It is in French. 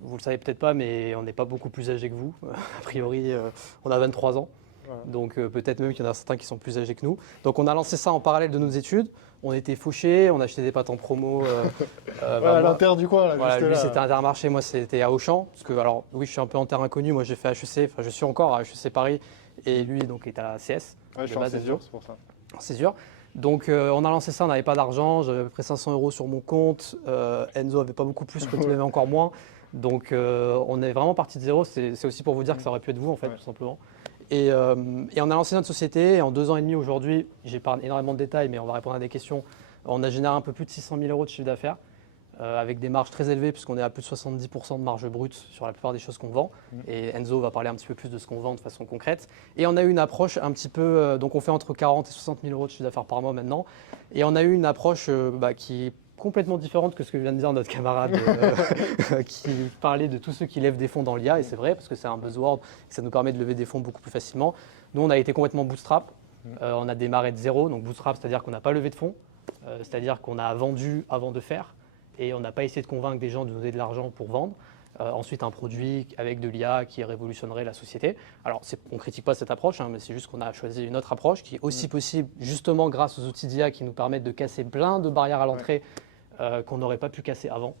vous le savez peut-être pas, mais on n'est pas beaucoup plus âgé que vous. A priori, on a 23 ans. Voilà. Donc peut-être même qu'il y en a certains qui sont plus âgés que nous. Donc on a lancé ça en parallèle de nos études. On était fauchés, on achetait des pâtes en promo. Ouais, Bah, à moi, l'Inter du coin, là, voilà, juste lui là. c'était Intermarché, moi c'était à Auchan. Parce que alors oui, je suis un peu en terrain inconnu. Moi j'ai fait HEC, enfin je suis encore à HEC Paris, et lui donc est à CS. Ouais, je de suis en base, césure, c'est pour ça. C'est sûr. Donc on a lancé ça, on n'avait pas d'argent, j'avais à peu près 500 euros sur mon compte. Enzo avait pas beaucoup plus, Petit avait encore moins. Donc on est vraiment parti de zéro. C'est aussi pour vous dire que ça aurait pu être vous en fait, Ouais. tout simplement. Et on a lancé notre société. Et en 2 ans et demi aujourd'hui, j'épargne énormément de détails, mais on va répondre à des questions. On a généré un peu plus de 600 000 euros de chiffre d'affaires avec des marges très élevées puisqu'on est à plus de 70% de marge brute sur la plupart des choses qu'on vend. Et Enzo va parler un petit peu plus de ce qu'on vend de façon concrète. Et on a eu une approche un petit peu, donc on fait entre 40 et 60 000 euros de chiffre d'affaires par mois maintenant. Et on a eu une approche qui est complètement différente que ce que vient de dire notre camarade qui parlait de tous ceux qui lèvent des fonds dans l'IA. Et c'est vrai parce que c'est un buzzword et ça nous permet de lever des fonds beaucoup plus facilement. Nous, on a été complètement bootstrap. On a démarré de zéro. Donc bootstrap, c'est-à-dire qu'on n'a pas levé de fonds. C'est-à-dire qu'on a vendu avant de faire. Et on n'a pas essayé de convaincre des gens de nous donner de l'argent pour vendre. Ensuite, un produit avec de l'IA qui révolutionnerait la société. Alors, on ne critique pas cette approche, mais c'est juste qu'on a choisi une autre approche qui est aussi possible, justement grâce aux outils d'IA qui nous permettent de casser plein de barrières à l'entrée qu'on n'aurait pas pu casser avant.